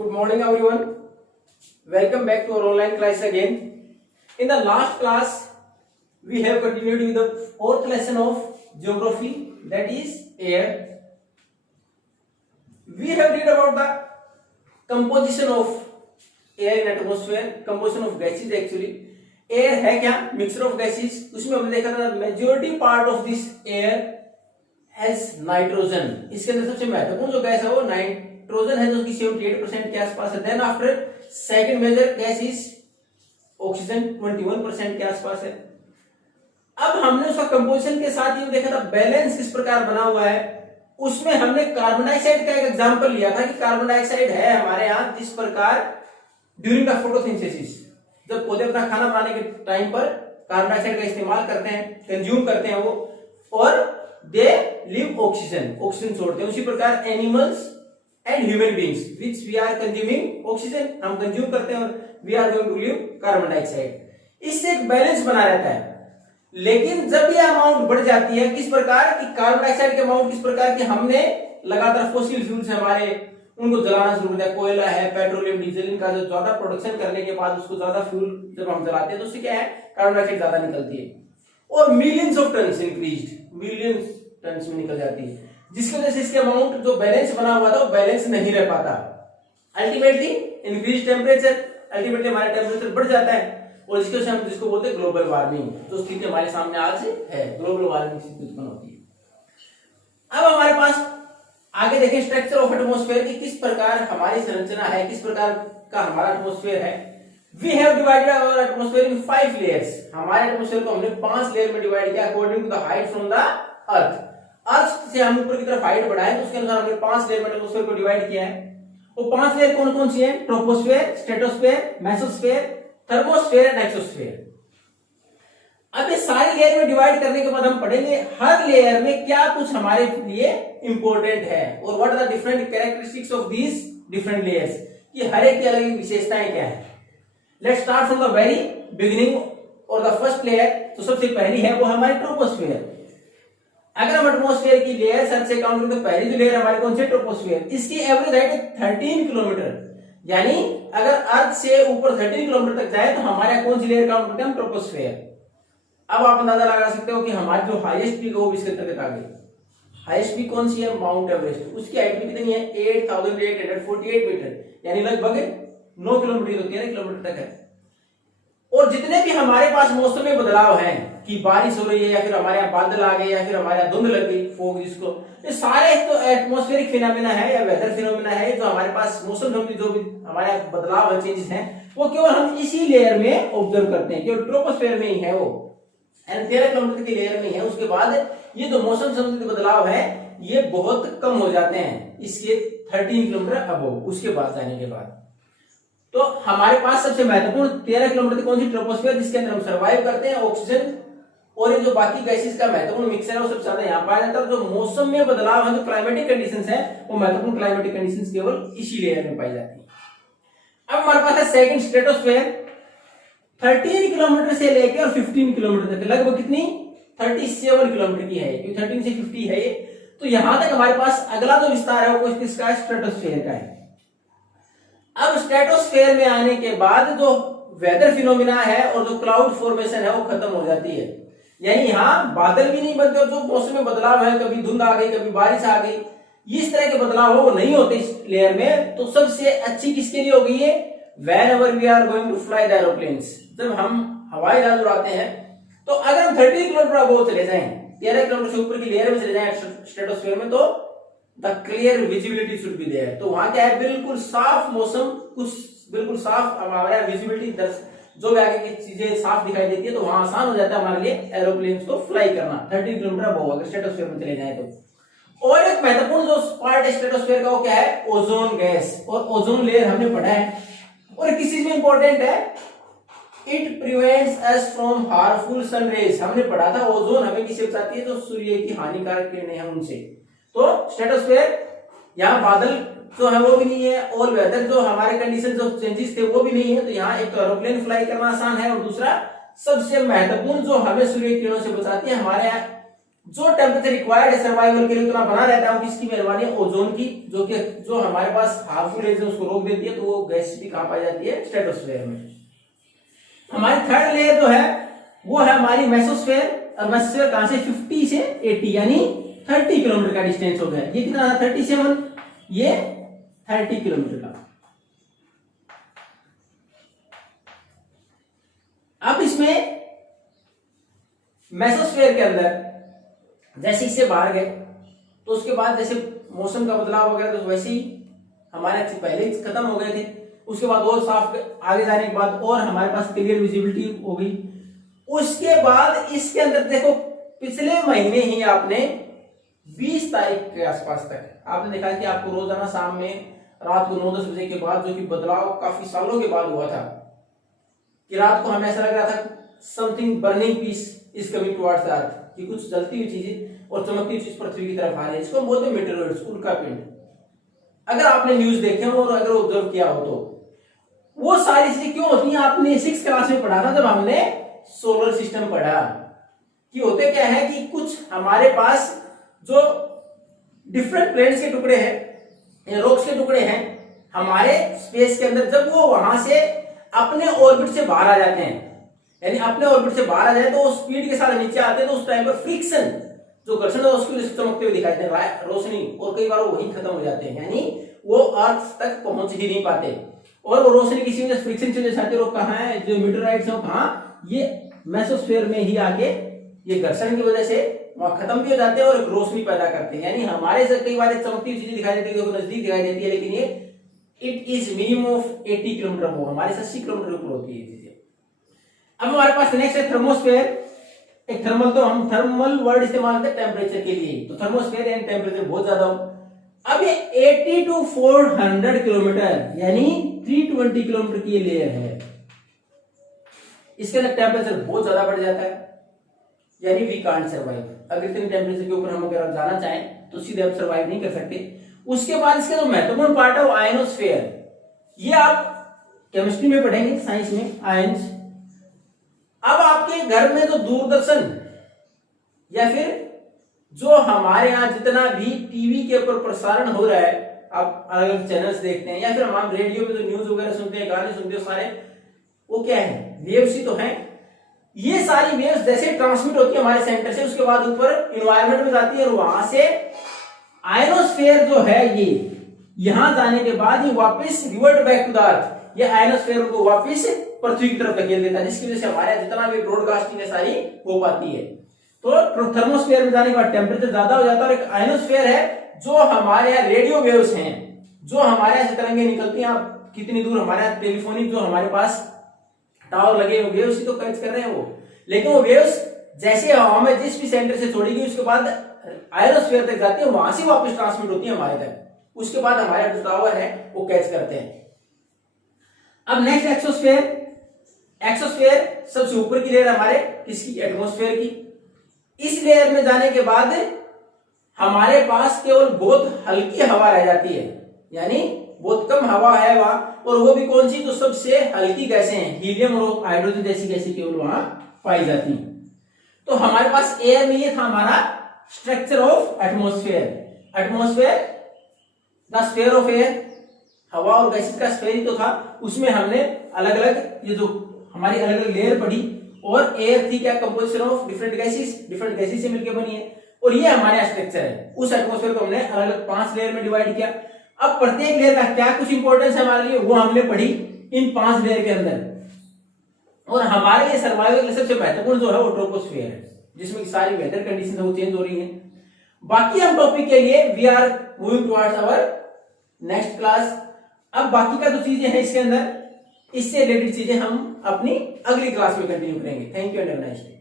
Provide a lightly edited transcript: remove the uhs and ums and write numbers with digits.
Good morning everyone. Welcome back to our online class again. In the last class, we have continued with the fourth lesson of geography, that is air. We have read about the composition of air in atmosphere, composition of gases actually. Air है क्या? Mixture of gases. उसमें हमने देखा था majority part of this air has nitrogen. इसके अंदर सबसे महत्वपूर्ण जो गैस है वो नाइट्रोजन है, जो कि 78% के आसपास है. Then after second major gas is oxygen, 21% के आसपास है. अब हमने उसका कंपोजिशन के साथ ये देखा था बैलेंस किस प्रकार बना हुआ है. उसमें हमने कार्बन डाइऑक्साइड का एक एग्जांपल लिया था कि कार्बन डाइऑक्साइड है हमारे यहाँ जिस प्रकार ड्यूरिंग द फोटोसिंथेसिस, जब पौधे अपना खाना बनाने के टाइम पर कार्बन डाइऑक्साइड का इस्तेमाल करते हैं, कंज्यूम करते हैं वो, और दे लिव ऑक्सीजन, ऑक्सीजन छोड़ते हैं. उसी प्रकार animals and human beings which we are consuming oxygen, हम कंज्यूम करते हैं और we are going to leave carbon dioxide. इससे एक बैलेंस बना रहता है. लेकिन जब ये अमाउंट बढ़ जाती है, किस प्रकार की कार्बन डाइऑक्साइड की अमाउंट किस प्रकार की, हमने लगातार फॉसिल फ्यूल्स हमारे उनको जलाना शुरू कर दिया, कोयला है, पेट्रोलियम, डीजल, इनका जो ज्यादा प्रोडक्शन करने के बाद उसको ज्यादा फ्यूल जब हम जलाते हैं तो उससे क्या है, कार्बन डाइऑक्साइड ज्यादा निकलती है और millions of tons increased, millions tons में निकल जाती है, जिसकी वजह से इसके अमाउंट जो बैलेंस बना हुआ था वो बैलेंस नहीं रह पाता. अल्टीमेटली इंक्रीज टेम्परेचर, अल्टीमेटली हमारा टेम्परेचर बढ़ जाता है और जिसको बोलते हैं ग्लोबल वार्मिंग, जो स्थिति हमारे सामने आज है, ग्लोबल वार्मिंग स्थिति उत्पन्न होती है. अब हमारे पास आगे देखें स्ट्रक्चर ऑफ एटमॉस्फेयर की किस प्रकार हमारी संरचना है, किस प्रकार का हमारा एटमॉस्फेयर है. We have divided our atmosphere in 5 layers. हमारे एटमॉस्फेयर को हमने 5 लेयर में डिवाइड किया according to the height from the earth. Earth से हम ऊपर की तरफ हाइट बढ़ाएं तो उसके अनुसार हमने 5 लेयर में एटमॉस्फेयर को डिवाइड किया है. वो 5 लेयर कौन कौन सी है? Troposphere, stratosphere, mesosphere, thermosphere and exosphere. अब ये सारी लेयर में डिवाइड करने के बाद हम पढ़ेंगे हर लेयर में क्या कुछ हमारे लिए इंपॉर्टेंट है और what are the different characteristics of these different layers, कि हर एक की अलग विशेषताएं क्या है. Let's start from the very beginning और द फर्स्ट लेयर. तो सबसे पहली है वो हमारी ट्रोपोस्फेयर. अगर हम एटमॉस्फेयर की लेयर सर से काउंट करें तो पहली जो लेयर हमारी कौन सी? ट्रोपोस्फेयर. इसकी एवरेज हाइट है 13 किलोमीटर, यानी अगर अर्थ से ऊपर 13 किलोमीटर तक जाए तो हमारे कौन सी लेयर काउंट करते हैं हम? ट्रोपोस्फेयर. अब आप अंदाजा लगा सकते हो कि हमारी जो हाईएस्ट पीक है वो भी इसके अंतर्गत आ गई. हाईएस्ट पीक कौन सी है? Mount Everest. उसकी हाइट भी कितनी है? 8848 मीटर, यानी लगभग 9 किलोमीटर, 13 किलोमीटर तक है. और जितने भी हमारे पास मौसम में बदलाव हैं, कि बारिश हो रही है या फिर हमारे यहाँ बादल आ गए या फिर हमारे यहाँ धुंध लग गई, फॉग जिसको, ये सारे तो एटमॉस्फेरिक फिनोमेना है या वेदर फिनोमेना है जो हमारे पास मौसम संबंधी जो भी हमारे बदलाव है, चेंजेस हैं, वो केवल हम इसी लेयर में ऑब्जर्व करते हैं, केवल ट्रोपोस्फेयर में ही है वो, 13 किलोमीटर की लेयर में है. उसके बाद ये जो मौसम संबंधी बदलाव है ये बहुत कम हो जाते हैं इसके 13 किलोमीटर अबव, उसके बाद जाने के बाद. तो हमारे पास सबसे महत्वपूर्ण 13 किलोमीटर कौन सी? ट्रोपोस्फेयर, जिसके अंदर हम सर्वाइव करते हैं. ऑक्सीजन और ये जो बाकी गैसेस का महत्वपूर्ण मिक्सचर है वो सबसे ज्यादा यहाँ पाया जाता है. जो मौसम में बदलाव है, जो क्लाइमेटिक कंडीशंस है, वो महत्वपूर्ण क्लाइमेटिक कंडीशंस केवल इसी लेयर में पाई जाती है. अब हमारे पास है सेकंड स्ट्रेटोस्फेयर. 13 किलोमीटर से लेकर और 15 किलोमीटर तक, लगभग कितनी? 37 किलोमीटर की है, क्योंकि 13 से 50 है ये. तो यहां तक हमारे पास अगला जो विस्तार है वो किसका? स्ट्रेटोस्फेयर का है. अब स्ट्रेटोस्फेयर में आने के बाद जो वेदर फिनोमिना है और जो क्लाउड फॉर्मेशन है वो खत्म हो जाती है, यानी यहाँ बादल भी नहीं बनते और जो मौसम में बदलाव है, कभी धुंध आ गई, कभी बारिश आ गई, इस तरह के बदलाव है वो नहीं होते इस लेयर में. तो सबसे अच्छी किसके लिए हो गई है? Whenever we are going to fly the aeroplanes, जब हम हवाई जहाज उड़ाते हैं तो अगर हम 30 किलोमीटर अबव चले जाएं, 13 किलोमीटर से ऊपर की लेयर में चले जाएं स्ट्रेटोस्फेयर में, तो the clear visibility should be there. तो वहां क्या है? बिल्कुल साफ मौसम, कुछ बिल्कुल साफ हमारा विजिबिलिटी, जो भी आगे की चीजें साफ दिखाई देती है, तो वहां आसान हो जाता है हमारे लिए एरोप्लेन्स को फ्लाई करना 30 किलोमीटर अबव अगर स्ट्रेटोस्फेयर में चले जाए तो. और एक महत्वपूर्ण जो पार्ट है स्ट्रेटोस्फेयर का वो क्या है? ओजोन गैस और ओजोन लेयर हमने पढ़ा है. और किस चीज में इंपॉर्टेंट है? It prevents us from harmful sun rays. हमने पढ़ा था ओजोन हमें किससे बचाती है? जो सूर्य की हानिकारक किरणें हैं उनसे. तो स्ट्रेटोस्फेयर, यहाँ बादल जो है वो भी नहीं है, ऑल वेदर जो हमारे कंडीशन जो चेंजेस थे वो भी नहीं है. तो यहाँ एक तो एरोप्लेन फ्लाई करना आसान है और दूसरा सबसे महत्वपूर्ण जो हमें सूर्य किरणों से बचाती है, हमारे यहाँ जो टेम्परेचर रिक्वायर्ड है सर्वाइवल के लिए उतना बना रहता है, वो किसकी मेहरबानी है, ओजोन की, जो हमारे पास हार्मफुल रेज है उसको रोक देती है। तो वो गैस भी कहां पाई जाती है, स्ट्रेटोस्फेयर में। हमारी थर्ड लेयर जो है वो है हमारी मेसोस्फेयर। और मेसोस्फेयर कहां से, 50 से 80 यानी 30 किलोमीटर का डिस्टेंस हो गया। ये कितना था, 37, ये 30 किलोमीटर का। अब इसमें मेसोस्फेयर के अंदर जैसे इससे बाहर गए तो उसके बाद जैसे मौसम का बदलाव हो गया, तो वैसे ही हमारे पहले ही खत्म हो गए थे। उसके बाद और साफ आगे जाने के बाद और हमारे पास क्लियर विजिबिलिटी हो गई। उसके बाद इसके अंदर देखो, पिछले महीने ही आपने 20 तारीख के आसपास तक आपने देखा कि आपको रोजाना शाम में रात को 9-10 बजे के बाद, जो कि बदलाव काफी सालों के बाद हुआ था, कि रात को हमें ऐसा लग रहा था something burning piece is coming towards the earth, कि कुछ जलती हुई चीजें और चमकती हुई चीज पृथ्वी की तरफ आ रही है। इसको हम बोलते हैं मेटेरोइड्स, उल्का पिंड। अगर आपने न्यूज देखे हो और अगर ऑब्जर्व किया हो तो वो सारी चीजें क्यों होती हैं, आपने 6th क्लास में पढ़ा था जब हमने सोलर सिस्टम पढ़ा, कि होते क्या है कि कुछ हमारे पास जो डिफरेंट प्लैनेट्स के टुकड़े हैं या रॉक्स के टुकड़े हैं हमारे स्पेस के अंदर, जब वो वहां से अपने ऑर्बिट से बाहर आ जाते हैं, यानी अपने ऑर्बिट से बाहर आ जाए तो स्पीड के साथ नीचे आते हैं, तो उस टाइम पर फ्रिक्शन जो घर्षण है उसकी वजह से चमकते हुए दिखाई देते हैं रोशनी, और कई बार वो वहीं खत्म हो जाते हैं, यानी वो अर्थ तक पहुंच ही नहीं पाते। और वो रोशनी किसी वजह से फ्रिक्शन की वजह से आते हैं, वो कहाँ है, जो मीटरराइट्स है कहाँ, ये मेसोस्फेयर में ही आके ये घर्षण की वजह से वहां खत्म भी हो जाते हैं और रोशनी पैदा करते हैं। यानी हमारे से कई बार चमकती हुई चीजें दिखाई देती है, नजदीक दिखाई देती है, लेकिन ये it is minimum of 80 kilometre, वो हमारे से 80 किलोमीटर ऊपर होती है चीजें। अब हमारे पास नेक्स्ट है थर्मोस्फेयर। एक थर्मल, तो हम थर्मल वर्ड इस्तेमाल करते हैं टेम्परेचर के लिए, तो थर्मोस्फेयर यानी टेम्परेचर बहुत ज्यादा हो। अब ये 80 to 400 किलोमीटर यानी 320 किलोमीटर की लेयर है, इसके अंदर टेम्परेचर बहुत ज्यादा बढ़ जाता है, यानी वी कांट सर्वाइव। अगर इतने टेम्परेचर के ऊपर हम अगर जाना चाहें तो सीधे आप सर्वाइव नहीं कर सकते। उसके बाद इसका जो महत्वपूर्ण पार्ट है वो आयनोस्फेयर, ये आप केमिस्ट्री में पढ़ेंगे, साइंस में, आयन्स। अब आपके घर में जो दूरदर्शन या फिर जो हमारे यहाँ जितना भी टीवी के ऊपर प्रसारण हो रहा है, आप अलग अलग चैनल्स देखते हैं, या फिर हम रेडियो में जो न्यूज वगैरह सुनते हैं, गाने सुनते हैं, सारे वो क्या है, वेव्स ही तो हैं। ये सारी वेव्स जैसे ट्रांसमिट होती है हमारे सेंटर से, उसके बाद ऊपर इन्वायरमेंट में जाती है और वहां से आयनोस्फेयर जो है ये यहां जाने के बाद ही वापस revert back to the earth, ये आयनोस्फेयर को वापस पृथ्वी की तरफ धकेल देता है, जिसकी वजह से हमारे जितना भी ब्रॉडकास्टिंग है सारी हो पाती है। तो थर्मोस्फेयर में जाने के बाद टेम्परेचर ज्यादा हो जाता है। और एक आयनोस्फेयर है जो हमारे यहाँ रेडियो वेव्स हैं, जो हमारे यहाँ से तरंगे निकलती हैं, आप कितनी दूर हमारे यहाँ टेलीफोनिक जो हमारे पास टावर लगे हुए वेव्स ही तो कैच कर रहे हैं वो, लेकिन वो वेव्स जैसे हवा में जिस भी सेंटर से छोड़ी गई उसके बाद आयनोस्फेयर तक जाती है, वहां से वापस ट्रांसमिट होती है हमारे तक, उसके बाद हमारे जो टावर है वो कैच करते हैं। अब नेक्स्ट एक्सोस्फेयर। एक्सोस्फेयर सबसे ऊपर की लेयर हमारे किसकी, एटमॉस्फेयर की। इस लेयर में जाने के बाद हमारे पास केवल बहुत हल्की हवा रह जाती है, यानी बहुत कम हवा है वहां, और वो भी कौन सी, तो सबसे हल्की गैसें हैं, हीलियम और हाइड्रोजन जैसी गैसें केवल वहां पाई जाती हैं। तो हमारे पास एयर में ये था हमारा structure of atmosphere. Atmosphere the sphere of air, हवा और गैसेस का स्फीयर ही तो था, उसमें हमने अलग अलग ये जो हमारी अलग अलग लेयर पढ़ी, और एयर थी क्या, कंपोजिशन ऑफ डिफरेंट गैसेस से मिलकर बनी है, और ये हमारा स्ट्रक्चर है। उस एटमॉस्फेयर को हमने अलग अलग 5 लेयर में डिवाइड किया। अब प्रत्येक लेयर का क्या कुछ इंपॉर्टेंस है हमारे लिए, वो हमने पढ़ी इन 5 लेयर के अंदर। और हमारे लिए सर्वाइवल के सबसे महत्वपूर्ण जो है वो ट्रोपोस्फियर है, जिसमें सारी वेदर कंडीशन वो चेंज हो रही है। बाकी हम टॉपिक के लिए we are moving towards our next class. अब बाकी का जो चीजें हैं इसके अंदर, इससे रिलेटेड चीजें हम अपनी अगली क्लास में कंटिन्यू करेंगे। Thank you and have a nice day.